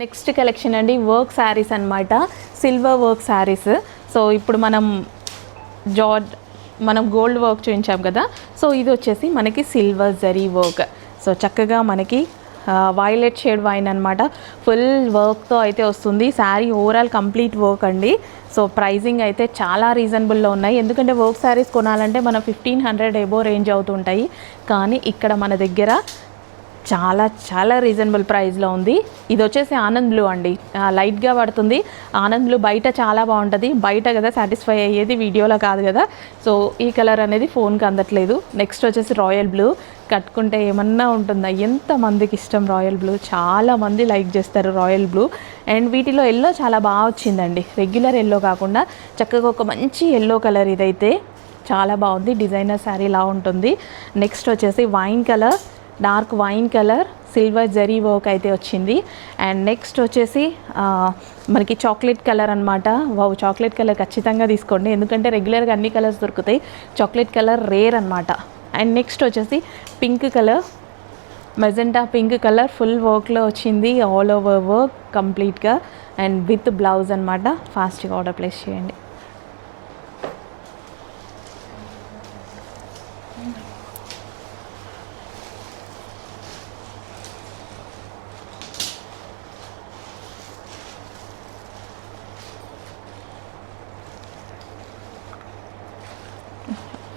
Next collection అండి work saris అన్నమాట. Silver work saris. So ఇప్పుడు మనం గోల్డ్ వర్క్ చూపించాం కదా. సో ఇది వచ్చేసి మనకి సిల్వర్ జరీ వర్క్. సో చక్కగా మనకి వైలెట్ షేడ్ వైన్ అనమాట. ఫుల్ వర్క్తో అయితే వస్తుంది. శారీ ఓవరాల్ కంప్లీట్ వర్క్ అండి. సో ప్రైజింగ్ అయితే చాలా రీజనబుల్లో ఉన్నాయి. ఎందుకంటే వర్క్ శారీస్ కొనాలంటే మనం 1500 ఎబో రేంజ్ అవుతుంటాయి. కానీ ఇక్కడ మన దగ్గర చాలా చాలా రీజనబుల్ ప్రైస్లో ఉంది. ఇది వచ్చేసి ఆనంద్ బ్లూ అండి. లైట్గా పడుతుంది. ఆనంద్ బ్లూ బయట చాలా బాగుంటుంది. బయట కదా సాటిస్ఫై అయ్యేది, వీడియోలో కాదు కదా. సో ఈ కలర్ అనేది ఫోన్కి అందట్లేదు. నెక్స్ట్ వచ్చేసి రాయల్ బ్లూ. కట్టుకుంటే ఏమన్నా ఉంటుందా? ఎంతమందికి ఇష్టం రాయల్ బ్లూ, చాలామంది లైక్ చేస్తారు రాయల్ బ్లూ. అండ్ వీటిలో ఎల్లో చాలా బాగా వచ్చిందండి. రెగ్యులర్ ఎల్లో కాకుండా చక్కగా ఒక మంచి ఎల్లో కలర్ ఇదైతే చాలా బాగుంది. డిజైనర్ శారీ లా ఉంటుంది. నెక్స్ట్ వచ్చేసి wine colour, dark wine colour, silver zari work అయితే వచ్చింది. అండ్ నెక్స్ట్ వచ్చేసి మనకి చాక్లెట్ కలర్ అనమాట. వావ్, చాక్లెట్ కలర్ ఖచ్చితంగా తీసుకోండి. ఎందుకంటే రెగ్యులర్గా అన్ని కలర్స్ దొరుకుతాయి. చాక్లెట్ కలర్ రేర్ అనమాట. అండ్ నెక్స్ట్ వచ్చేసి pink colour, magenta pink colour full వర్క్లో వచ్చింది. ఆల్ ఓవర్ వర్క్ కంప్లీట్గా అండ్ విత్ బ్లౌజ్ అనమాట. ఫాస్ట్గా ఆర్డర్ ప్లేస్ చేయండి.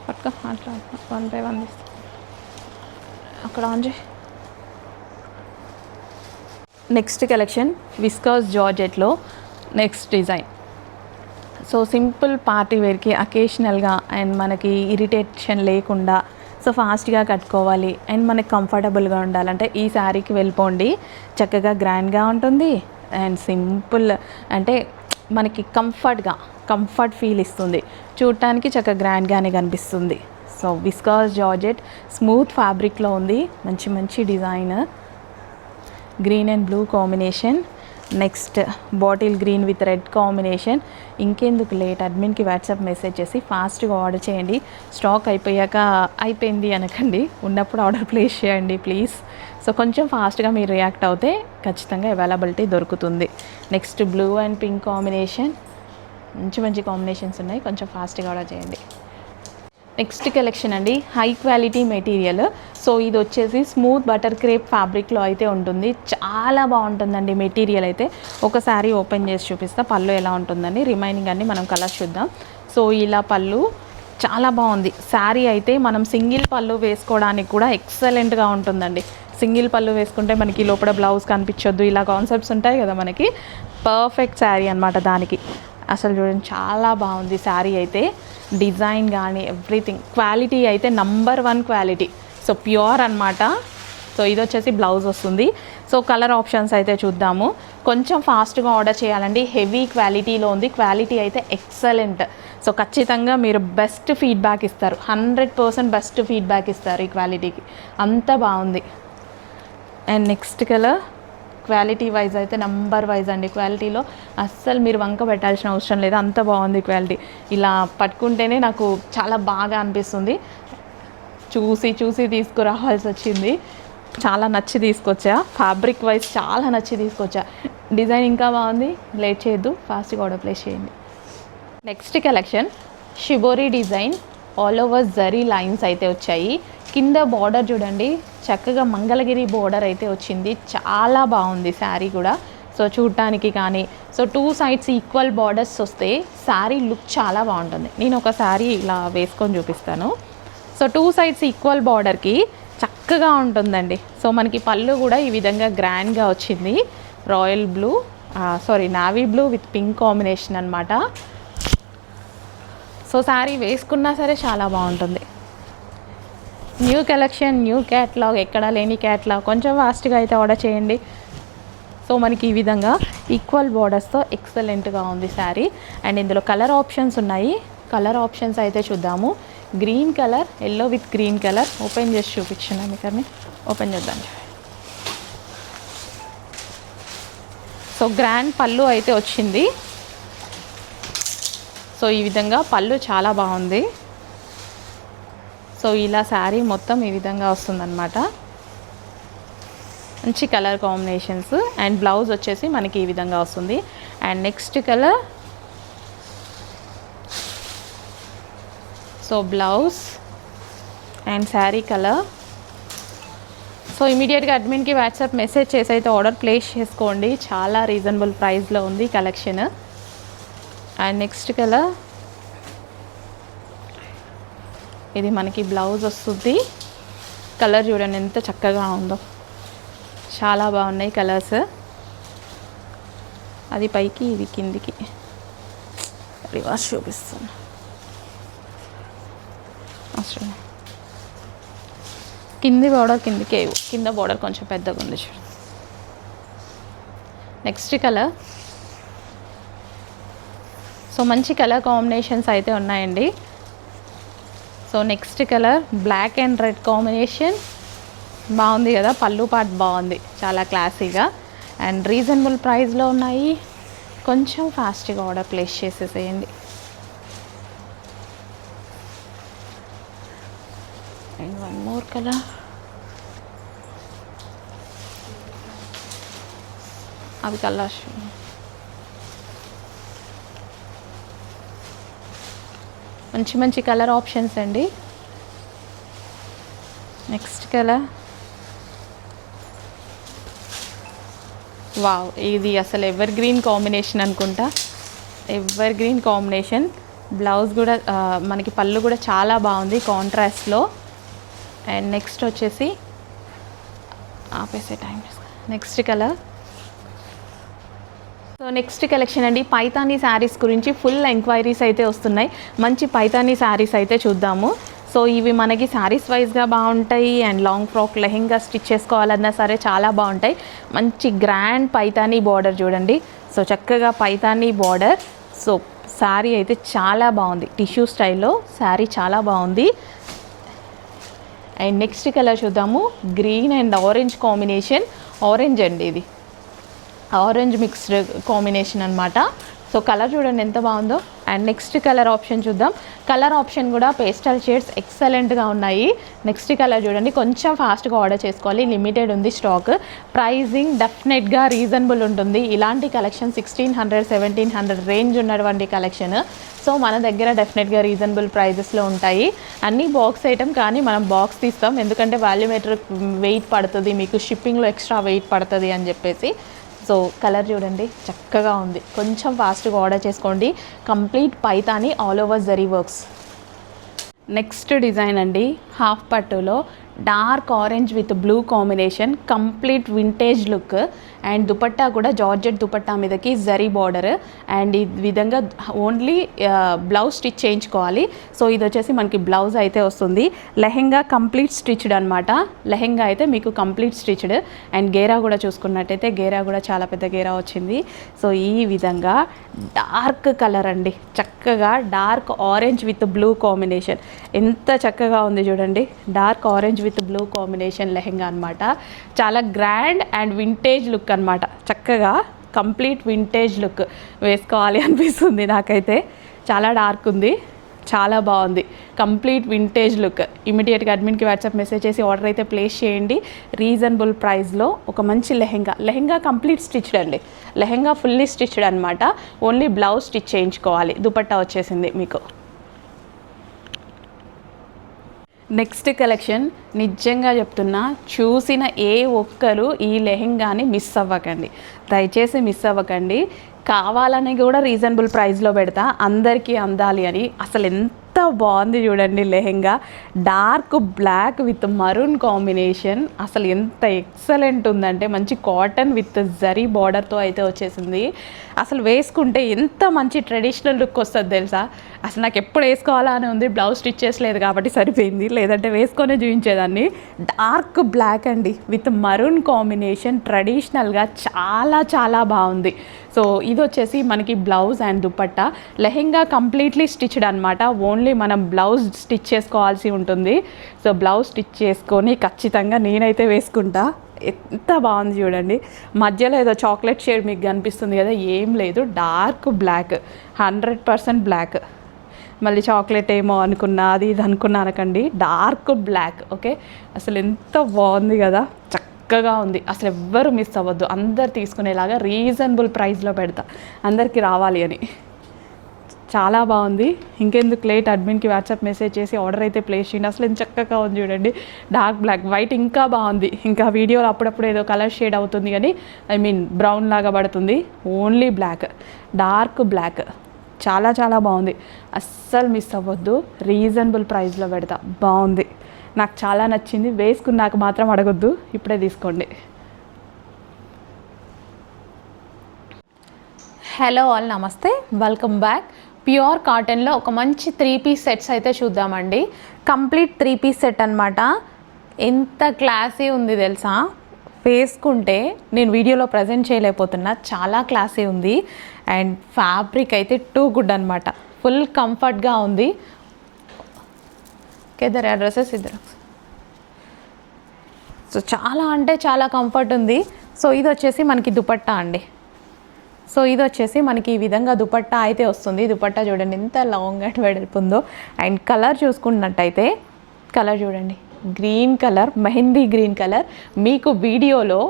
పక్క అట్లా 1 by 1 తీస్తా. అక్కడ ఆన్ చేయి. నెక్స్ట్ కలెక్షన్ విస్కాస్ జార్జెట్లో next design. So simple party వేర్కి అకేషనల్గా అండ్ మనకి ఇరిటేషన్ లేకుండా సో ఫాస్ట్గా కట్టుకోవాలి అండ్ మనకి కంఫర్టబుల్గా ఉండాలంటే ఈ శారీకి వెళ్ళిపోండి. చక్కగా గ్రాండ్గా ఉంటుంది అండ్ సింపుల్ అంటే మనకి కంఫర్ట్ ఫీల్ ఇస్తుంది. చూడటానికి చక్కగా గ్రాండ్గానే కనిపిస్తుంది. సో విస్కాస్ జార్జెట్ స్మూత్ ఫ్యాబ్రిక్లో ఉంది. మంచి design, green and blue combination. Next bottle green with red combination. ఇంకెందుకు లేట్, అడ్మిన్కి వాట్సాప్ మెసేజ్ చేసి ఫాస్ట్గా ఆర్డర్ చేయండి. స్టాక్ అయిపోయాక అయిపోయింది అనకండి, ఉన్నప్పుడు ఆర్డర్ ప్లేస్ చేయండి ప్లీజ్. సో కొంచెం ఫాస్ట్గా మీరు రియాక్ట్ అవుతే ఖచ్చితంగా అవైలబిలిటీ దొరుకుతుంది. Next blue and pink combination. మంచి కాంబినేషన్స్ ఉన్నాయి. కొంచెం ఫాస్ట్గా ఆర్డర్ చేయండి. నెక్స్ట్ కలెక్షన్ అండి హై క్వాలిటీ మెటీరియల్. సో ఇది వచ్చేసి స్మూత్ బటర్ క్రేప్ ఫ్యాబ్రిక్లో అయితే ఉంటుంది. చాలా బాగుంటుందండి మెటీరియల్ అయితే. ఒకసారి ఓపెన్ చేసి చూపిస్తా పళ్ళు ఎలా ఉంటుందండి. రిమైనింగ్ అన్ని మనం కలర్ చూద్దాం. సో ఇలా పళ్ళు చాలా బాగుంది. శారీ అయితే మనం సింగిల్ పళ్ళు వేసుకోవడానికి కూడా ఎక్సలెంట్గా ఉంటుందండి. సింగిల్ పళ్ళు వేసుకుంటే మనకి లోపల బ్లౌజ్ కనిపించొద్దు, ఇలా కాన్సెప్ట్స్ ఉంటాయి కదా మనకి. పర్ఫెక్ట్ శారీ అనమాట దానికి. అసలు చూడండి చాలా బాగుంది శారీ అయితే. డిజైన్ కానీ ఎవ్రీథింగ్, క్వాలిటీ అయితే నంబర్ 1 క్వాలిటీ. సో ప్యూర్ అనమాట. సో ఇది వచ్చేసి బ్లౌజ్ వస్తుంది. సో కలర్ ఆప్షన్స్ అయితే చూద్దాము. కొంచెం ఫాస్ట్గా ఆర్డర్ చేయాలండి. హెవీ క్వాలిటీలో ఉంది. క్వాలిటీ అయితే ఎక్సలెంట్. సో ఖచ్చితంగా మీరు బెస్ట్ ఫీడ్బ్యాక్ ఇస్తారు. 100% బెస్ట్ ఫీడ్బ్యాక్ ఇస్తారు ఈ క్వాలిటీకి. అంత బాగుంది. And next colour quality wise అయితే నంబర్ వైజ్ అండి. క్వాలిటీలో అస్సలు మీరు వంక పెట్టాల్సిన అవసరం లేదు. అంత బాగుంది క్వాలిటీ. ఇలా పట్టుకుంటేనే నాకు చాలా బాగా అనిపిస్తుంది. చూసి తీసుకురావాల్సి వచ్చింది. చాలా నచ్చి తీసుకొచ్చా. ఫ్యాబ్రిక్ వైజ్ చాలా నచ్చి తీసుకొచ్చా. డిజైన్ ఇంకా బాగుంది. లేట్ చేయొద్దు, ఫాస్ట్గా ఆర్డర్ ప్లేస్ చేయండి. Next collection shibori design. All over zari lines అయితే వచ్చాయి. కింద బార్డర్ చూడండి, చక్కగా మంగళగిరి బార్డర్ అయితే వచ్చింది. చాలా బాగుంది శారీ కూడా. సో చూడటానికి కానీ సో 2 sides ఈక్వల్ బార్డర్స్ వస్తే శారీ లుక్ చాలా బాగుంటుంది. నేను ఒక శారీ ఇలా వేసుకొని చూపిస్తాను. సో 2 sides ఈక్వల్ బార్డర్కి చక్కగా ఉంటుందండి. సో మనకి పళ్ళు కూడా ఈ విధంగా గ్రాండ్గా వచ్చింది. Royal blue navy blue with pink combination అనమాట. సో శారీ వేసుకున్నా సరే చాలా బాగుంటుంది. న్యూ కలెక్షన్, న్యూ క్యాట్లాగ్, ఎక్కడా లేని క్యాట్లాగ్. కొంచెం ఫాస్ట్గా అయితే ఆర్డర్ చేయండి. సో మనకి ఈ విధంగా ఈక్వల్ బార్డర్స్తో ఎక్సలెంట్గా ఉంది శారీ. అండ్ ఇందులో కలర్ ఆప్షన్స్ ఉన్నాయి. కలర్ ఆప్షన్స్ అయితే చూద్దాము. Green colour, yellow with green colour. Open చేసి చూపించాను మీకు. ఓపెన్ చేద్దాం. సో గ్రాండ్ పళ్ళు అయితే వచ్చింది. సో ఈ విధంగా పళ్ళు చాలా బాగుంది. సో ఇలా శారీ మొత్తం ఈ విధంగా వస్తుందన్నమాట. మంచి కలర్ కాంబినేషన్స్. అండ్ బ్లౌజ్ వచ్చేసి మనకి ఈ విధంగా వస్తుంది. And next colour, so blouse and sari colour. So ఇమీడియట్గా అడ్మిన్కి వాట్సాప్ మెసేజ్ చేసి అయితే ఆర్డర్ ప్లేస్ చేసుకోండి. చాలా రీజనబుల్ ప్రైస్లో ఉంది కలెక్షన్. అండ్ నెక్స్ట్ కలర్, ఇది మనకి బ్లౌజ్ వస్తుంది. కలర్ చూడండి ఎంత చక్కగా ఉందో, చాలా బాగున్నాయి కలర్స్. అది పైకి ఇది కిందికి, రివర్స్ చూపిస్తాను. కింది బోర్డర్ కిందికే, కింద బోర్డర్ కొంచెం పెద్దగా ఉంది చూడు. నెక్స్ట్ కలర్, సో మంచి కలర్ కాంబినేషన్స్ అయితే ఉన్నాయండి. So next colour black and red combination, బాగుంది కదా, పళ్ళు పార్ట్ బాగుంది, చాలా క్లాసీగా అండ్ రీజనబుల్ ప్రైస్లో ఉన్నాయి. కొంచెం ఫాస్ట్గా ఆర్డర్ ప్లేస్ చేసేసేయండి. అండ్ వన్ మోర్ కలర్, అవి కలర్స్ మంచి మంచి కలర్ ఆప్షన్స్ అండి. నెక్స్ట్ కలర్, వావ్, ఇది అసలు ఎవర్ గ్రీన్ కాంబినేషన్ అనుకుంటా, ఎవర్ గ్రీన్ కాంబినేషన్. బ్లౌజ్ కూడా మనకి పళ్ళు కూడా చాలా బాగుంది కాంట్రాస్ట్లో. అండ్ నెక్స్ట్ వచ్చేసి ఆపేసే time. Next colour, so next collection అండి, పైతానీ శారీస్ గురించి ఫుల్ ఎంక్వైరీస్ అయితే వస్తున్నాయి. మంచి పైతానీ శారీస్ అయితే చూద్దాము. సో ఇవి మనకి శారీస్ వైజ్గా బాగుంటాయి and long frock lehenga stitch చేసుకోవాలన్నా సరే చాలా బాగుంటాయి. మంచి గ్రాండ్ పైతానీ బార్డర్ చూడండి. సో చక్కగా పైతానీ బార్డర్. సో శారీ అయితే చాలా బాగుంది, టిష్యూ స్టైల్లో శారీ చాలా బాగుంది. అండ్ నెక్స్ట్ కలర్ చూద్దాము, green and orange combination. Orange అండి, ఇది ఆరెంజ్ మిక్స్డ్ కాంబినేషన్ అనమాట. సో కలర్ చూడండి ఎంత బాగుందో. అండ్ నెక్స్ట్ కలర్ ఆప్షన్ చూద్దాం. కలర్ ఆప్షన్ కూడా పేస్టల్ షేడ్స్ ఎక్సలెంట్గా ఉన్నాయి. నెక్స్ట్ కలర్ చూడండి, కొంచెం ఫాస్ట్గా ఆర్డర్ చేసుకోవాలి, లిమిటెడ్ ఉంది స్టాక్. ప్రైజింగ్ డెఫినెట్గా రీజనబుల్ ఉంటుంది. ఇలాంటి కలెక్షన్ 1600, 1700 రేంజ్ ఉన్నటువంటి కలెక్షన్. సో మన దగ్గర డెఫినెట్గా రీజనబుల్ ప్రైజెస్లో ఉంటాయి. అన్నీ బాక్స్ ఐటమ్, కానీ మనం బాక్స్ తీస్తాం ఎందుకంటే వాల్యూమీటర్ వెయిట్ పడుతుంది, మీకు షిప్పింగ్లో ఎక్స్ట్రా వెయిట్ పడుతుంది అని చెప్పేసి. సో కలర్ చూడండి చక్కగా ఉంది, కొంచెం ఫాస్ట్గా ఆర్డర్ చేసుకోండి. Complete Paithani all over zari works. Next design అండి, హాఫ్ పట్టులో dark orange with blue combination, complete vintage look. And dupatta కూడా జార్జెట్ దుపట్టా మీదకి జరీ బార్డర్. అండ్ ఈ విధంగా ఓన్లీ బ్లౌజ్ స్టిచ్ చేయించుకోవాలి. సో ఇది వచ్చేసి మనకి బ్లౌజ్ అయితే వస్తుంది. లెహెంగా కంప్లీట్ స్టిచ్డ్ అనమాట. లెహెంగా అయితే మీకు కంప్లీట్ స్టిచ్డ్. అండ్ గేరా కూడా చూసుకున్నట్టయితే గేరా కూడా చాలా పెద్ద గేరా వచ్చింది. సో ఈ విధంగా డార్క్ కలర్ అండి, చక్కగా dark orange with blue combination, ఎంత చక్కగా ఉంది చూడండి. Dark orange with blue combination lehenga అనమాట. చాలా గ్రాండ్ అండ్ వింటేజ్ లుక్ అనమాట. చక్కగా కంప్లీట్ వింటేజ్ లుక్ వేసుకోవాలి అనిపిస్తుంది నాకైతే. చాలా డార్క్ ఉంది, చాలా బాగుంది, కంప్లీట్ వింటేజ్ లుక్. ఇమీడియట్గా అడ్మిన్కి వాట్సాప్ మెసేజ్ చేసి ఆర్డర్ అయితే ప్లేస్ చేయండి. రీజనబుల్ ప్రైస్లో ఒక మంచి లెహెంగా కంప్లీట్ స్టిచ్డ్ అండి. లెహెంగా ఫుల్లీ స్టిచ్డ్ అనమాట. ఓన్లీ బ్లౌజ్ స్టిచ్ చేయించుకోవాలి. దుపట్టా వచ్చేసింది మీకు. నెక్స్ట్ కలెక్షన్, నిజంగా చెప్తున్నా, చూసిన ఏ ఒక్కరు ఈ లెహెంగాని మిస్ అవ్వకండి, దయచేసి మిస్ అవ్వకండి. కావాలని కూడా రీజనబుల్ ప్రైస్లో పెడతా, అందరికీ అందాలి అని. అసలు ఎంత బాగుంది చూడండి lehenga. Dark black with maroon combination, అసలు ఎంత ఎక్సలెంట్ ఉందంటే, మంచి కాటన్ విత్ జరీ బార్డర్తో అయితే వచ్చేసింది. అసలు వేసుకుంటే ఎంత మంచి ట్రెడిషనల్ లుక్ వస్తుంది తెలుసా. అసలు నాకు ఎప్పుడు వేసుకోవాలా అని ఉంది, బ్లౌజ్ స్టిచ్ చేసలేదు కాబట్టి సరిపోయింది, లేదంటే వేసుకొనే చూపించేదాన్ని. డార్క్ బ్లాక్ అండి విత్ మరూన్ కాంబినేషన్, ట్రెడిషనల్గా చాలా చాలా బాగుంది. సో ఇది వచ్చేసి మనకి blouse and dupatta. Lehenga completely stitched అనమాట. ఓన్లీ మనం బ్లౌజ్ స్టిచ్ చేసుకోవాల్సి ఉంటుంది. సో బ్లౌజ్ స్టిచ్ చేసుకొని ఖచ్చితంగా నేనైతే వేసుకుంటా. ఎంత బాగుంది చూడండి. మధ్యలో ఏదో చాక్లెట్ షేడ్ మీకు కనిపిస్తుంది కదా, ఏం లేదు, డార్క్ బ్లాక్, 100% బ్లాక్. మళ్ళీ చాక్లెట్ ఏమో అనుకున్నా, అది ఇది అనుకున్నా అనకండి, డార్క్ బ్లాక్. ఓకే, అసలు ఎంత బాగుంది కదా, చక్కగా ఉంది. అసలు ఎవ్వరు మిస్ అవ్వద్దు, అందరు తీసుకునేలాగా రీజనబుల్ ప్రైస్లో పెడతా, అందరికీ రావాలి అని. చాలా బాగుంది. ఇంకెందుకు లేట్, అడ్మిన్కి వాట్సాప్ మెసేజ్ చేసి ఆర్డర్ అయితే ప్లేస్ చేయండి. అసలు ఎంత చక్కగా ఉంది చూడండి. డార్క్ బ్లాక్, వైట్ ఇంకా బాగుంది. ఇంకా వీడియోలో అప్పుడప్పుడు ఏదో కలర్ షేడ్ అవుతుంది కానీ బ్రౌన్ లాగా పడుతుంది. ఓన్లీ బ్లాక్, డార్క్ బ్లాక్, చాలా చాలా బాగుంది. అస్సలు మిస్ అవ్వద్దు, రీజనబుల్ ప్రైస్లో పెడతా. బాగుంది, నాకు చాలా నచ్చింది. వేసుకున్నాక మాత్రం అడగొద్దు, ఇప్పుడే తీసుకోండి. హలో ఆల్, నమస్తే, వెల్కమ్ బ్యాక్. ప్యూర్ కాటన్లో ఒక మంచి 3 పీస్ సెట్స్ అయితే చూద్దామండి. కంప్లీట్ 3 పీస్ సెట్ అనమాట. ఎంత క్లాసీ ఉంది తెలుసా, వేసుకుంటే నేను వీడియోలో ప్రజెంట్ చేయలేకపోతున్నా, చాలా క్లాసీ ఉంది. అండ్ ఫ్యాబ్రిక్ అయితే టూ గుడ్ అనమాట, ఫుల్ కంఫర్ట్గా ఉంది. ఇద్దరు డ్రెస్సెస్ ఇద్దరు. సో చాలా అంటే చాలా కంఫర్ట్ ఉంది. సో ఇది వచ్చేసి మనకి దుపట్టా అండి. సో ఇది వచ్చేసి మనకి ఈ విధంగా దుపట్టా అయితే వస్తుంది. దుపట్టా చూడండి ఎంత లాంగ్ అండ్ వెడల్పు ఉందో. అండ్ కలర్ చూసుకున్నట్టయితే కలర్ చూడండి, green colour, mehndi green colour. మీకు వీడియోలో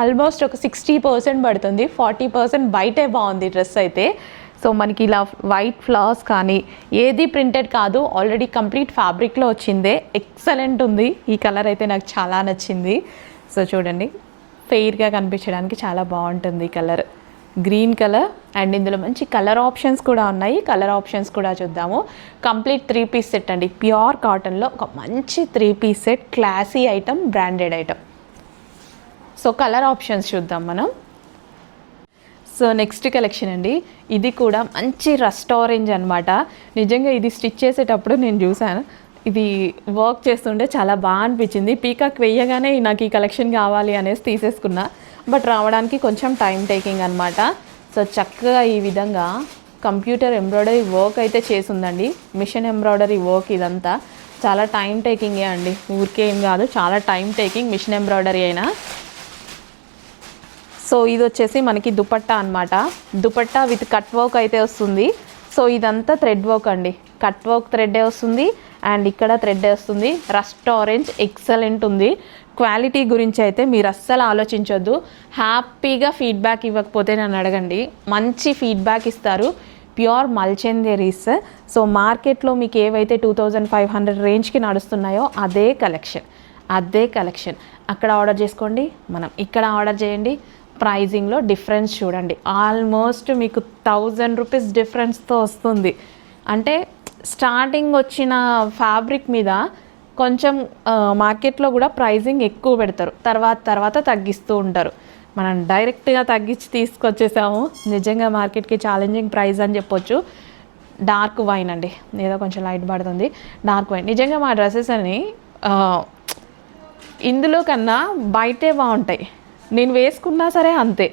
ఆల్మోస్ట్ ఒక 60% పడుతుంది, 40% బయటే బాగుంది డ్రెస్ అయితే. సో మనకి ఇలా వైట్ ఫ్లవర్స్ కానీ ఏది ప్రింటెడ్ కాదు, ఆల్రెడీ కంప్లీట్ ఫ్యాబ్రిక్లో వచ్చిందే. ఎక్సలెంట్ ఉంది. ఈ కలర్ అయితే నాకు చాలా నచ్చింది. సో చూడండి, ఫెయిర్గా కనిపించడానికి చాలా బాగుంటుంది ఈ కలర్, గ్రీన్ కలర్. అండ్ ఇందులో మంచి కలర్ ఆప్షన్స్ కూడా ఉన్నాయి. కలర్ ఆప్షన్స్ కూడా చూద్దాము. కంప్లీట్ 3 పీస్ సెట్ అండి, ప్యూర్ కాటన్లో ఒక మంచి 3 piece set, classy item, branded item. So colour options చూద్దాం మనం. సో నెక్స్ట్ కలెక్షన్ అండి, ఇది కూడా మంచి రస్ట్ ఆరెంజ్ అనమాట. నిజంగా ఇది స్టిచ్ చేసేటప్పుడు నేను చూసాను, ఇది వర్క్ చేస్తుంటే చాలా బాగా అనిపించింది. పీకాక్ వేయగానే నాకు ఈ కలెక్షన్ కావాలి అనేసి తీసేసుకున్నా, బట్ రావడానికి కొంచెం టైం టేకింగ్ అనమాట. సో చక్కగా ఈ విధంగా కంప్యూటర్ ఎంబ్రాయిడరీ వర్క్ అయితే చేసిందండి, మిషన్ ఎంబ్రాయిడరీ వర్క్. ఇదంతా చాలా టైం టేకింగే అండి, ఊరికే ఏం కాదు, చాలా టైం టేకింగ్ మిషన్ ఎంబ్రాయిడరీ అయినా. సో ఇది వచ్చేసి మనకి దుపట్టా అనమాట. దుపట్టా విత్ కట్ వర్క్ అయితే వస్తుంది. సో ఇదంతా థ్రెడ్ వర్క్ అండి, కట్ వర్క్ థ్రెడ్డే వస్తుంది. అండ్ ఇక్కడ థ్రెడ్డే వస్తుంది. రస్ట్ ఆరెంజ్ ఎక్సలెంట్ ఉంది. క్వాలిటీ గురించి అయితే మీరు అస్సలు ఆలోచించొద్దు. హ్యాపీగా ఫీడ్బ్యాక్ ఇవ్వకపోతే నన్ను అడగండి, మంచి ఫీడ్బ్యాక్ ఇస్తారు. ప్యూర్ మల్చెందేరీస్. సో మార్కెట్లో మీకు ఏవైతే 2500 రేంజ్కి నడుస్తున్నాయో అదే కలెక్షన్, అక్కడ ఆర్డర్ చేసుకోండి, మనం ఇక్కడ ఆర్డర్ చేయండి. ప్రైజింగ్లో డిఫరెన్స్ చూడండి, ఆల్మోస్ట్ మీకు 1000 రూపీస్ డిఫరెన్స్తో వస్తుంది. అంటే స్టార్టింగ్ వచ్చిన ఫ్యాబ్రిక్ మీద కొంచెం మార్కెట్లో కూడా ప్రైజింగ్ ఎక్కువ పెడతారు, తర్వాత తగ్గిస్తూ ఉంటారు. మనం డైరెక్ట్గా తగ్గించి తీసుకొచ్చేసాము. నిజంగా మార్కెట్కి ఛాలెంజింగ్ ప్రైస్ అని చెప్పొచ్చు. డార్క్ వైన్ అండి, ఏదో కొంచెం లైట్ పడుతుంది, డార్క్ వైన్. నిజంగా మా డ్రెస్సెస్ అని ఇందులో కన్నా బయటే బాగుంటాయి. నేను వేసుకున్నా సరే అంతే,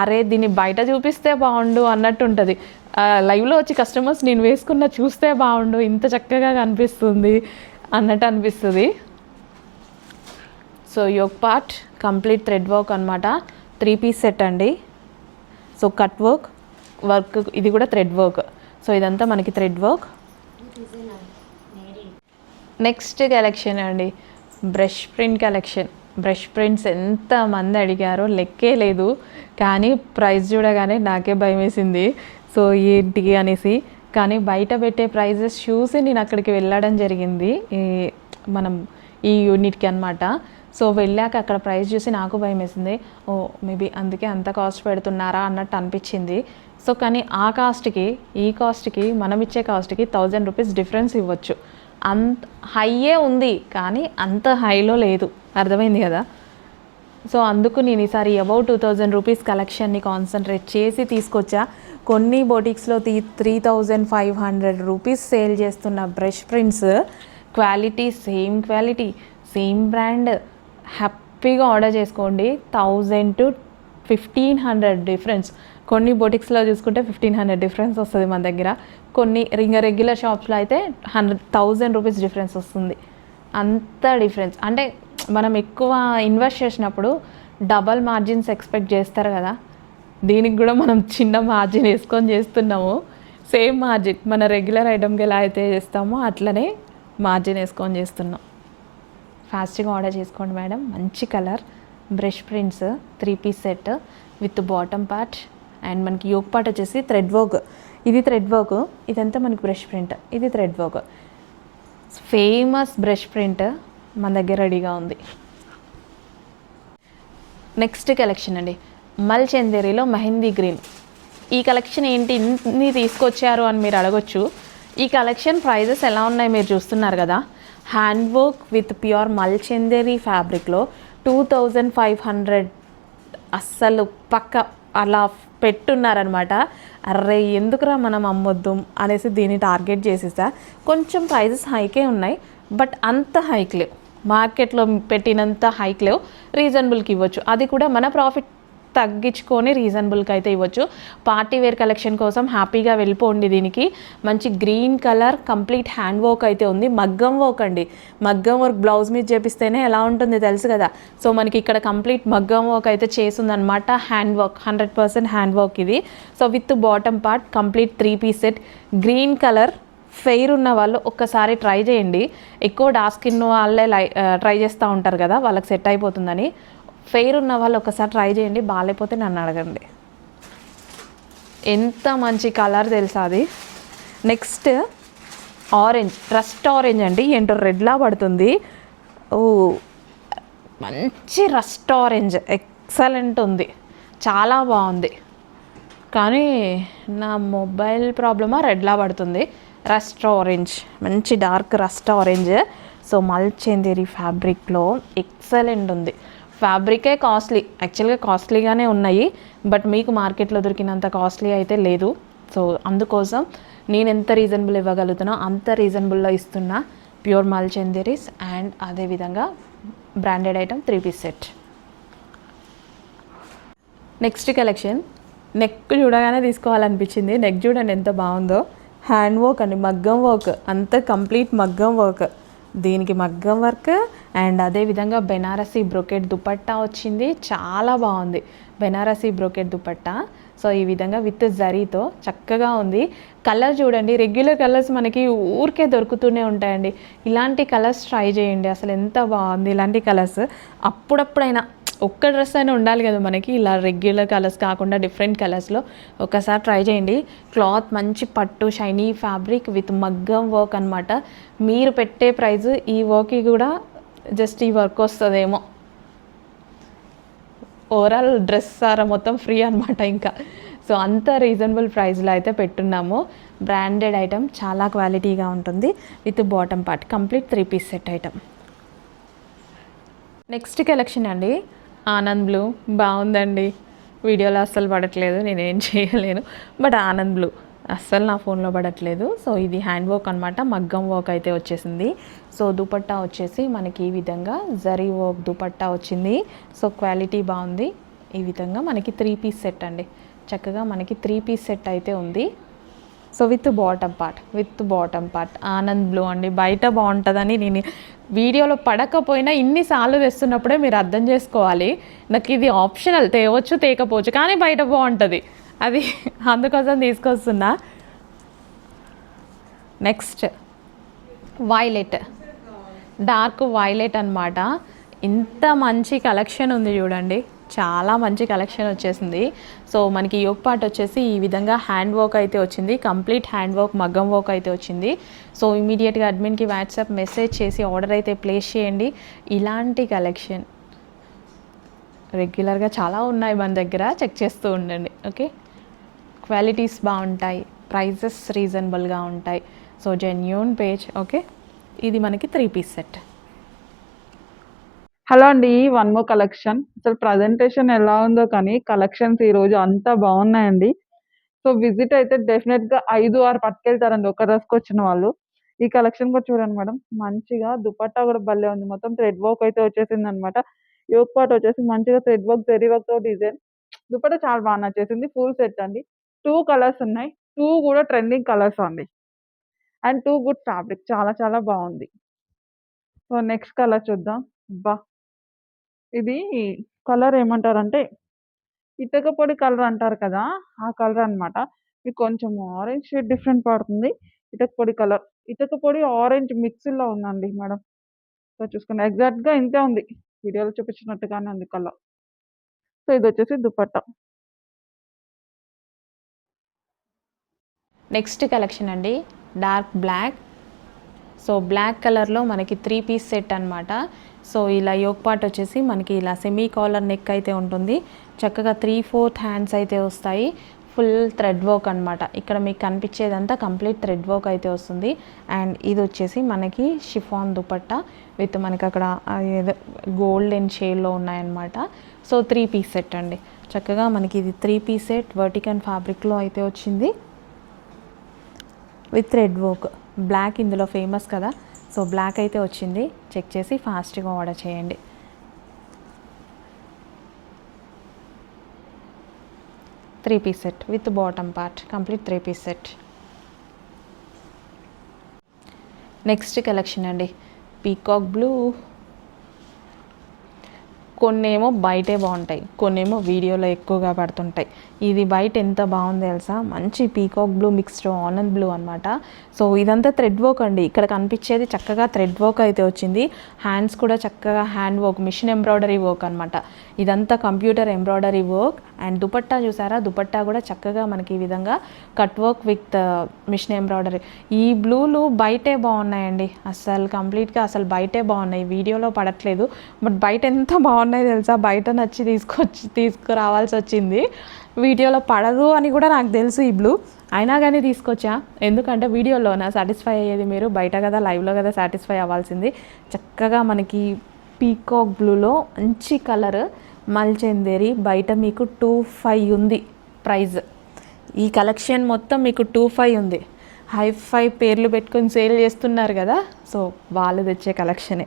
అరే దీన్ని బయట చూపిస్తే బాగుండు అన్నట్టు ఉంటుంది. లైవ్లో వచ్చి కస్టమర్స్ నేను వేసుకున్న చూస్తే బాగుండు, ఇంత చక్కగా కనిపిస్తుంది అన్నట్టు అనిపిస్తుంది. So yoke part complete thread work అనమాట, 3 పీస్ సెట్ అండి. సో కట్ వర్క్, ఇది కూడా థ్రెడ్ వర్క్. సో ఇదంతా మనకి థ్రెడ్ వర్క్. నెక్స్ట్ కలెక్షన్ అండి, brush print collection. Brush prints ఎంతమంది అడిగారో లెక్కే లేదు, కానీ ప్రైస్ చూడగానే నాకే భయం వేసింది. సో ఏంటి అనేసి, కానీ బయట పెట్టే ప్రైజెస్ చూసి నేను అక్కడికి వెళ్ళడం జరిగింది, మనం ఈ యూనిట్కి అనమాట. సో వెళ్ళాక అక్కడ ప్రైస్ చూసి నాకు భయం వేసింది. ఓ మేబీ అందుకే అంత కాస్ట్ పెడుతున్నారా అన్నట్టు అనిపించింది. సో కానీ ఆ కాస్ట్కి ఈ కాస్ట్కి మనం ఇచ్చే కాస్ట్కి 1000 రూపీస్ డిఫరెన్స్ ఇవ్వచ్చు. అంత హైయే ఉంది కానీ అంత హైలో లేదు, అర్థమైంది కదా. సో అందుకు నేను ఈసారి అబౌట్ 2000 రూపీస్ కలెక్షన్ని కాన్సన్ట్రేట్ చేసి తీసుకొచ్చా. కొన్ని బొటిక్స్లో 3500 రూపీస్ సేల్ చేస్తున్న brush prints quality, same brand, హ్యాపీగా ఆర్డర్ చేసుకోండి. 1000 to 1500 డిఫరెన్స్. కొన్ని బొటిక్స్లో చూసుకుంటే 1500 డిఫరెన్స్ వస్తుంది మన దగ్గర, కొన్ని రెగ్యులర్ షాప్స్లో అయితే 1000 రూపీస్ డిఫరెన్స్ వస్తుంది. అంత డిఫరెన్స్ అంటే మనం ఎక్కువ ఇన్వెస్ట్ చేసినప్పుడు డబల్ మార్జిన్స్ ఎక్స్పెక్ట్ చేస్తారు కదా, దీనికి కూడా మనం చిన్న మార్జిన్ వేసుకొని చేస్తున్నాము. సేమ్ మార్జిన్ మన రెగ్యులర్ ఐటమ్కి ఎలా అయితే చేస్తామో అట్లనే మార్జిన్ వేసుకొని చేస్తున్నాం. ఫాస్ట్గా ఆర్డర్ చేసుకోండి మేడం, మంచి colour, brush prints 3 piece set with bottom part and మనకి యోక్ పార్ట్ వచ్చేసి థ్రెడ్ వర్క్. ఇది థ్రెడ్ వర్క్, ఇదంతా మనకి బ్రష్ ప్రింట్, ఇది thread work. Famous brush print మన దగ్గర రెడీగా ఉంది. నెక్స్ట్ కలెక్షన్ అండి, మల్ చందేరిలో మెహందీ గ్రీన్. ఈ కలెక్షన్ ఏంటి ఇన్ని తీసుకొచ్చారు అని మీరు అడగొచ్చు. ఈ కలెక్షన్ ప్రైజెస్ ఎలా ఉన్నాయి మీరు చూస్తున్నారు కదా. హ్యాండ్ వర్క్ విత్ ప్యూర్ మల్ చందేరి ఫ్యాబ్రిక్లో 2500 అస్సలు పక్క అలా పెట్టున్నారనమాట. అర్రే ఎందుకురా మనం అమ్మొద్దు అనేసి దీన్ని టార్గెట్ చేసేసా. కొంచెం ప్రైజెస్ హైకే ఉన్నాయి, బట్ అంత హైక్ లేవు, మార్కెట్లో పెట్టినంత హైక్ లేవు. రీజనబుల్కి ఇవ్వచ్చు, అది కూడా మన ప్రాఫిట్ తగ్గించుకొని రీజనబుల్కి అయితే ఇవ్వచ్చు. పార్టీ వేర్ కలెక్షన్ కోసం హ్యాపీగా వెళ్ళిపోండి. దీనికి మంచి green colour complete hand work అయితే ఉంది. మగ్గం వర్క్ అండి, మగ్గం వర్క్ బ్లౌజ్ మీద చేపిస్తేనే ఎలా ఉంటుంది తెలుసు కదా. సో మనకి ఇక్కడ కంప్లీట్ మగ్గం వర్క్ అయితే చేసిందనమాట. హ్యాండ్ వర్క్ 100% హ్యాండ్ వర్క్ ఇది. So with bottom part complete 3 piece set. Green colour fair ఉన్న వాళ్ళు ఒక్కసారి ట్రై చేయండి. ఎక్కువ డార్క్ స్కిన్ వాళ్ళే ట్రై చేస్తూ ఉంటారు కదా, వాళ్ళకి సెట్ అయిపోతుందని. ఫెయిర్ ఉన్న వాళ్ళు ఒకసారి ట్రై చేయండి, బాగాలేకపోతే నన్ను అడగండి. ఎంత మంచి కలర్ తెలుసా అది. నెక్స్ట్ ఆరెంజ్, రస్ట్ ఆరెంజ్ అండి, ఏంటో రెడ్లా పడుతుంది. ఓ మంచి రస్ట్ ఆరెంజ్, ఎక్సలెంట్ ఉంది, చాలా బాగుంది. కానీ నా మొబైల్ ప్రాబ్లమా రెడ్లా పడుతుంది. రస్ట్ ఆరెంజ్, మంచి డార్క్ రస్ట్ ఆరెంజ్. సో మల్ చందేరి ఫ్యాబ్రిక్లో ఎక్సలెంట్ ఉంది. ఫ్యాబ్రికే కాస్ట్లీ, యాక్చువల్గా కాస్ట్లీగానే ఉన్నాయి, బట్ మీకు మార్కెట్లో దొరికినంత కాస్ట్లీ అయితే లేదు. సో అందుకోసం నేను ఎంత రీజనబుల్ ఇవ్వగలుగుతానో అంత రీజనబుల్లో ఇస్తున్నా. ప్యూర్ మల్ చందేరీస్ అండ్ అదేవిధంగా branded item 3 piece set. Next collection, neck చూడగానే తీసుకోవాలనిపించింది. నెక్ చూడండి ఎంత బాగుందో. హ్యాండ్ వర్క్ అండి, మగ్గం వర్క్, అంత కంప్లీట్ మగ్గం వర్క్. దీనికి మగ్గం వర్క్ అండ్ అదేవిధంగా బెనారసీ బ్రోకెట్ దుపట్టా వచ్చింది. చాలా బాగుంది బెనారసీ బ్రోకెట్ దుపట్టా. సో ఈ విధంగా విత్ జరీతో చక్కగా ఉంది. కలర్ చూడండి, రెగ్యులర్ కలర్స్ మనకి ఊరికే దొరుకుతూనే ఉంటాయండి. ఇలాంటి కలర్స్ ట్రై చేయండి, అసలు ఎంత బాగుంది. ఇలాంటి కలర్స్ అప్పుడప్పుడైనా, ఒక్క డ్రెస్ అయినా ఉండాలి కదా మనకి, ఇలా రెగ్యులర్ కలర్స్ కాకుండా డిఫరెంట్ కలర్స్లో ఒకసారి ట్రై చేయండి. క్లాత్ మంచి పట్టు షైనీ ఫ్యాబ్రిక్ విత్ మగ్గం వర్క్ అనమాట. మీరు పెట్టే ప్రైస్ ఈ వర్క్కి కూడా జస్ట్ ఈ వర్క్ వస్తుందేమో. ఓవరాల్ డ్రెస్ సారా మొత్తం ఫ్రీ అనమాట ఇంకా. సో అంత రీజనబుల్ ప్రైస్లో అయితే పెట్టున్నాము. బ్రాండెడ్ ఐటమ్, చాలా క్వాలిటీగా ఉంటుంది. With bottom part complete 3 piece set item. Next collection అండి, ఆనంద్ బ్లూ. బాగుందండి, వీడియోలో అస్సలు పడట్లేదు, నేనేం చేయలేను. బట్ ఆనంద్ బ్లూ అస్సలు నా ఫోన్లో పడట్లేదు. సో ఇది హ్యాండ్ వర్క్ అనమాట, మగ్గం వర్క్ అయితే వచ్చేసింది. సో దుపట్టా వచ్చేసి మనకి ఈ విధంగా జరీ వర్క్ దుపట్టా వచ్చింది. సో క్వాలిటీ బాగుంది. ఈ విధంగా మనకి 3 పీస్ సెట్ అండి, చక్కగా మనకి 3 పీస్ సెట్ అయితే ఉంది. So with bottom part Anand blue అండి. బయట బాగుంటుందని నేను వీడియోలో పడకపోయినా ఇన్నిసార్లు తెస్తున్నప్పుడే మీరు అర్థం చేసుకోవాలి. నాకు ఇది ఆప్షనల్, తేవచ్చు తేకపోవచ్చు, కానీ బయట బాగుంటుంది, అది అందుకోసం తీసుకొస్తున్నా. నెక్స్ట్ వైలెట్, డార్క్ వైలెట్ అనమాట. ఇంత మంచి కలెక్షన్ ఉంది చూడండి, చాలా మంచి కలెక్షన్ వచ్చేసింది. సో మనకి యోక్ పార్ట్ వచ్చేసి ఈ విధంగా హ్యాండ్ వర్క్ అయితే వచ్చింది, కంప్లీట్ హ్యాండ్ వర్క్ మగ్గం వర్క్ అయితే వచ్చింది. సో ఇమీడియట్గా అడ్మిన్కి వాట్సాప్ మెసేజ్ చేసి ఆర్డర్ అయితే ప్లేస్ చేయండి. ఇలాంటి కలెక్షన్ రెగ్యులర్గా చాలా ఉన్నాయి మన దగ్గర, చెక్ చేస్తూ ఉండండి. ఓకే, క్వాలిటీస్ బాగుంటాయి, ప్రైజెస్ రీజనబుల్గా ఉంటాయి. So genuine page. ఓకే, ఇది మనకి 3 పీస్ సెట్. హలో అండి, వన్ మోర్ కలెక్షన్. అసలు ప్రజెంటేషన్ ఎలా ఉందో కానీ కలెక్షన్స్ ఈ రోజు అంతా బాగున్నాయండి. సో విజిట్ అయితే డెఫినెట్ గా 5-6 పట్టుకెళ్తారండి ఒక డ్రెస్కి వచ్చిన వాళ్ళు. ఈ కలెక్షన్ కూడా చూడండి మేడం, మంచిగా దుపట్టా కూడా భలే ఉంది. మొత్తం థ్రెడ్ వర్క్ అయితే వచ్చేసింది అనమాట. యోక్ పార్ట్ వచ్చేసి మంచిగా థ్రెడ్ వర్క్ జరీ వర్క్ తో డిజైన్. దుపట్టా చాలా బాగా నచ్చేసింది. ఫుల్ సెట్ అండి. 2 కలర్స్ ఉన్నాయి, 2 కూడా ట్రెండింగ్ కలర్స్ అండి. అండ్ 2 గుడ్ ఫ్యాబ్రిక్, చాలా చాలా బాగుంది. సో నెక్స్ట్ కలర్ చూద్దాం. బా, ఇది కలర్ ఏమంటారంటే ఇటుక పొడి కలర్ అంటారు కదా, ఆ కలర్ అన్నమాట. మీకు కొంచెం ఆరెంజ్ షేడ్ డిఫరెంట్ పడుతుంది. ఇటుక పొడి కలర్, ఇటుక పొడి ఆరెంజ్ మిక్స్‌లో ఉందండి మేడం. సో చూసుకోండి, ఎగ్జాక్ట్‌గా ఇంతే ఉంది. వీడియోలో చూపించినట్టుగానే ఉంది కలర్. సో ఇది వచ్చేసి దుపట్టా. నెక్స్ట్ కలెక్షన్ అండి డార్క్ బ్లాక్. సో బ్లాక్ కలర్లో మనకి 3 పీస్ సెట్ అనమాట. సో ఇలా యోక్ పార్ట్ వచ్చేసి మనకి ఇలా సెమీ కాలర్ నెక్ అయితే ఉంటుంది. చక్కగా 3/4 హ్యాండ్స్ అయితే వస్తాయి. ఫుల్ థ్రెడ్ వర్క్ అనమాట. ఇక్కడ మీకు కనిపించేదంతా కంప్లీట్ థ్రెడ్ వర్క్ అయితే వస్తుంది. అండ్ ఇది వచ్చేసి మనకి షిఫాన్ దుపట్టా విత్ మనకి అక్కడ ఏదో గోల్డెన్ షేడ్లో ఉన్నాయన్నమాట. సో 3 పీస్ సెట్ అండి. చక్కగా మనకి ఇది 3 పీస్ సెట్ వర్టికన్ ఫ్యాబ్రిక్లో అయితే వచ్చింది విత్ థ్రెడ్ వర్క్. బ్లాక్ ఇందులో ఫేమస్ కదా, సో బ్లాక్ అయితే వచ్చింది. చెక్ చేసి ఫాస్ట్గా ఆర్డర్ చేయండి. Three piece set with bottom part, complete 3 piece set. Next collection అండి పీకాక్ బ్లూ. కొన్నేమో బయటే బాగుంటాయి, కొన్నేమో వీడియోలో ఎక్కువగా పడుతుంటాయి. ఇది బయట ఎంత బాగుంది తెలుసా, మంచి peacock blue mixed Anand blue అనమాట. సో ఇదంతా థ్రెడ్ వర్క్ అండి. ఇక్కడ కనిపించేది చక్కగా థ్రెడ్ వర్క్ అయితే వచ్చింది. హ్యాండ్స్ కూడా చక్కగా hand work, machine embroidery work అనమాట. ఇదంతా computer embroidery work. And dupatta చూసారా, దుపట్టా కూడా చక్కగా మనకి ఈ విధంగా cut work with machine embroidery. ఈ బ్లూలు బయటే బాగున్నాయండి, అసలు కంప్లీట్గా అసలు బయటే బాగున్నాయి, వీడియోలో పడట్లేదు. బట్ బయట ఎంత బాగున్నాయి తెలుసా, బయట నచ్చి తీసుకురావాల్సి వచ్చింది. వీడియోలో పడదు అని కూడా నాకు తెలుసు ఈ బ్లూ, అయినా కానీ తీసుకొచ్చా. ఎందుకంటే వీడియోలోనా సాటిస్ఫై అయ్యేది మీరు, బయట కదా లైవ్లో కదా సాటిస్ఫై అవ్వాల్సింది. చక్కగా మనకి పీకాక్ బ్లూలో మంచి కలర్ మల్చెందేరి. బయట మీకు 2,500 ఉంది ప్రైస్. ఈ కలెక్షన్ మొత్తం మీకు 2,500 ఉంది. హై-ఫై పేర్లు పెట్టుకొని సేల్ చేస్తున్నారు కదా, సో వాళ్ళు తెచ్చే కలెక్షనే.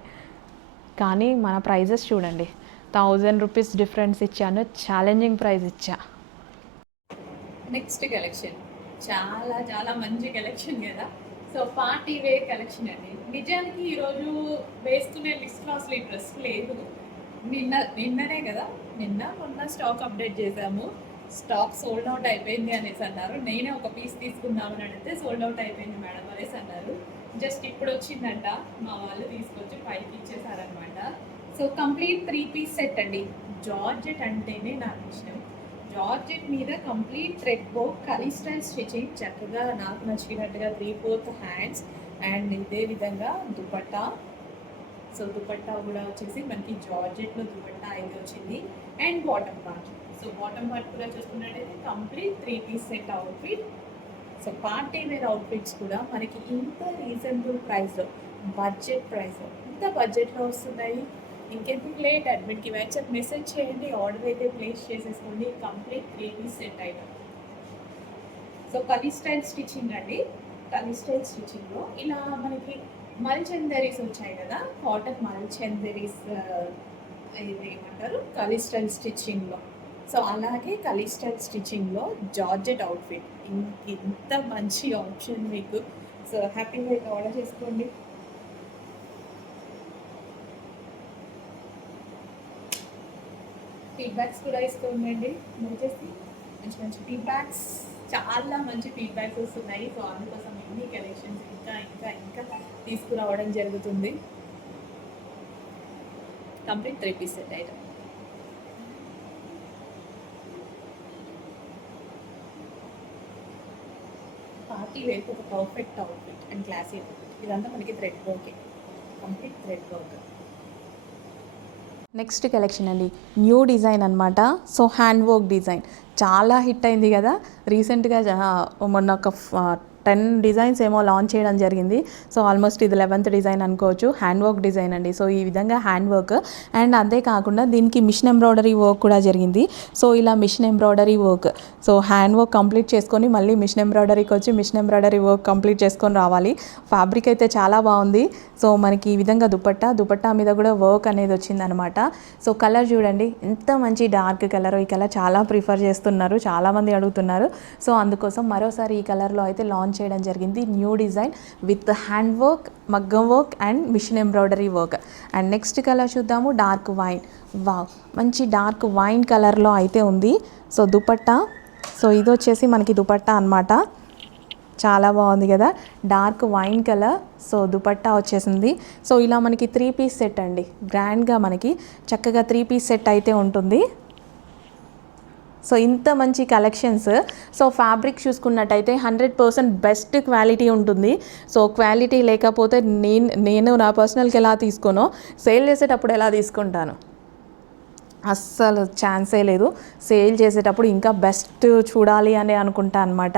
కానీ మన ప్రైజెస్ చూడండి, 1000 రూపీస్ డిఫరెన్స్ ఇచ్చాను, ఛాలెంజింగ్ ప్రైస్ ఇచ్చా. నెక్స్ట్ కలెక్షన్ చాలా చాలా మంచి కలెక్షన్ కదా. సో పార్టీ వేర్ కలెక్షన్ అండి. నిజానికి ఈరోజు వేసుకునే లిస్ట్లో అసలు ఈ డ్రెస్ లేదు. నిన్ననే కదా, మొన్న స్టాక్ అప్డేట్ చేశాము. స్టాక్ సోల్డ్ అవుట్ అయిపోయింది అనేసి అన్నారు. నేనే ఒక పీస్ తీసుకుందామని అడిగితే సోల్డ్ అవుట్ అయిపోయింది మేడం అనేసి అన్నారు. జస్ట్ ఇప్పుడు వచ్చిందంట, మా వాళ్ళు తీసుకొచ్చి పైకి ఇచ్చేసారనమాట. సో కంప్లీట్ 3 పీస్ సెట్ అండి. జార్జెట్ అంటేనే నాకు ఇష్టం. జార్జెట్ మీద complete thread work, kali style stitching, చక్కగా నాకు నచ్చినట్టుగా 3/4 హ్యాండ్స్. అండ్ ఇదే విధంగా దుపట్టా. సో దుపట్టా కూడా వచ్చేసి మనకి జార్జెట్లో దుపట్టా అయితే వచ్చింది. And bottom part. So bottom part కూడా చూసుకున్నట్టయితే complete 3 piece set outfit. So party wear outfits కూడా మనకి ఇంత రీజనబుల్ ప్రైస్లో, బడ్జెట్ ప్రైస్లో, ఇంత బడ్జెట్లో వస్తున్నాయి. ఇంకెందుకు లేట్, అడ్మిట్కి వాట్సాప్ మెసేజ్ చేయండి, ఆర్డర్ అయితే ప్లేస్ చేసేసుకోండి. Complete 3 piece set item. So kali style stitching అండి. కలీ స్టైల్ స్టిచ్చింగ్లో ఇలా మనకి మల్చెందరీస్ వచ్చాయి కదా, కాటన్ మల్చెందరీస్, ఇది ఏమంటారు కలీ స్టైల్ స్టిచ్చింగ్లో. సో అలాగే కలీ స్టైల్ స్టిచ్చింగ్లో జార్జెట్ అవుట్ఫిట్, ఇంత మంచి ఆప్షన్ మీకు. సో హ్యాపీగా అయితే ఆర్డర్ చేసుకోండి. ఫీడ్బ్యాక్స్ కూడా ఇస్తూ ఉండండి. దయచేసి మంచి మంచి ఫీడ్బ్యాక్స్, చాలా మంచి ఫీడ్బ్యాక్స్ వస్తున్నాయి. సో అందుకోసం ఎన్ని కలెక్షన్స్ ఇంకా ఇంకా ఇంకా తీసుకురావడం జరుగుతుంది. Complete 3 piece set item. Party వేర్కి ఒక perfect outfit and classy outfit. ఇదంతా మనకి థ్రెడ్ వర్కే, complete thread work. Next collection అండి న్యూ డిజైన్ అనమాట. సో హ్యాండ్ వర్క్ డిజైన్ చాలా హిట్ అయింది కదా రీసెంట్గా. మొన్న ఒక 10 డిజైన్స్ ఏమో లాంచ్ చేయడం జరిగింది. సో ఆల్మోస్ట్ ఇది 11th డిజైన్ అనుకోవచ్చు. హ్యాండ్ వర్క్ డిజైన్ అండి. సో ఈ విధంగా హ్యాండ్ వర్క్, అండ్ అంతేకాకుండా దీనికి మిషన్ ఎంబ్రాయిడరీ వర్క్ కూడా జరిగింది. సో ఇలా machine embroidery work, so hand work complete చేసుకొని మళ్ళీ మిషన్ ఎంబ్రాయిడరీకి వచ్చి మిషన్ ఎంబ్రాయిడరీ వర్క్ కంప్లీట్ చేసుకొని రావాలి. ఫ్యాబ్రిక్ అయితే చాలా బాగుంది. సో మనకి ఈ విధంగా దుపట్టా మీద కూడా వర్క్ అనేది వచ్చిందనమాట. సో కలర్ చూడండి ఎంత మంచి డార్క్ కలర్. ఈ కలర్ చాలా ప్రిఫర్ చేస్తున్నారు, చాలామంది అడుగుతున్నారు. సో అందుకోసం మరోసారి ఈ కలర్లో అయితే లాంచ్ చేయడం జరిగింది. New design with hand work, మగ్గం work and machine embroidery work. And next colour చూద్దాము, డార్క్ వైన్. వావ్, మంచి డార్క్ వైన్ కలర్లో అయితే ఉంది. సో దుపట్టా, సో ఇది వచ్చేసి మనకి దుపట్టా అనమాట. చాలా బాగుంది కదా, dark wine colour. So dupatta వచ్చేసింది. సో ఇలా మనకి 3 పీస్ సెట్ అండి, గ్రాండ్గా మనకి చక్కగా 3 పీస్ సెట్ అయితే ఉంటుంది. సో ఇంత మంచి కలెక్షన్స్. సో ఫ్యాబ్రిక్ చూసుకున్నట్టయితే 100% బెస్ట్ క్వాలిటీ ఉంటుంది. సో క్వాలిటీ లేకపోతే నేను నా పర్సనల్కి ఎలా తీసుకోనో సేల్ చేసేటప్పుడు ఎలా తీసుకుంటాను, అస్సలు ఛాన్సే లేదు. సేల్ చేసేటప్పుడు ఇంకా బెస్ట్ చూడాలి అని అనుకుంటా అనమాట.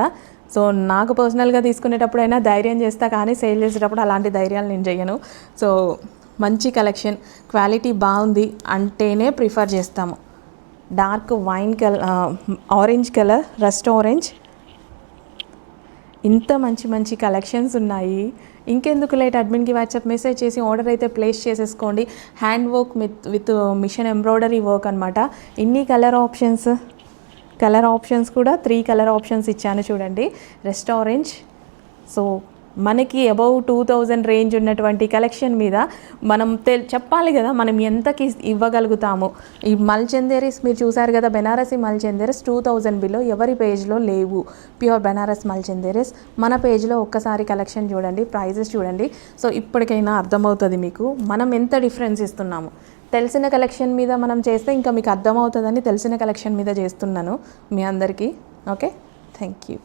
సో నాకు పర్సనల్గా తీసుకునేటప్పుడైనా ధైర్యం చేస్తా, కానీ సేల్ చేసేటప్పుడు అలాంటి ధైర్యాలు నేను చేయను. సో మంచి కలెక్షన్, క్వాలిటీ బాగుంది అంటేనే ప్రిఫర్ చేస్తాము. Dark wine colour, orange colour, rust orange, ఇంత మంచి మంచి కలెక్షన్స్ ఉన్నాయి. ఇంకెందుకు లేట్, అడ్మిన్కి వాట్సాప్ మెసేజ్ చేసి ఆర్డర్ అయితే ప్లేస్ చేసేసుకోండి. Hand work with machine embroidery work అనమాట. ఇన్ని కలర్ ఆప్షన్స్ కూడా 3 కలర్ ఆప్షన్స్ ఇచ్చాను చూడండి. Rest orange. సో మనకి అబౌవ్ 2000 రేంజ్ ఉన్నటువంటి కలెక్షన్ మీద మనం చెప్పాలి కదా మనం ఎంతకి ఇవ్వగలుగుతాము. ఈ మల్చందేరీస్ మీరు చూసారు కదా, బెనారసీ మల్చందేరీస్ 2000 బిలో ఎవరి పేజ్లో లేవు. ప్యూర్ బెనారస్ మల్చందేరీస్ మన పేజ్లో ఒక్కసారి కలెక్షన్ చూడండి, ప్రైజెస్ చూడండి. సో ఇప్పటికైనా అర్థమవుతుంది మీకు మనం ఎంత డిఫరెన్స్ ఇస్తున్నాము. తెలిసిన కలెక్షన్ మీద మనం చేస్తే ఇంకా మీకు అర్థమవుతుందని తెలిసిన కలెక్షన్ మీద చేస్తున్నాను మీ అందరికీ. Okay, thank you.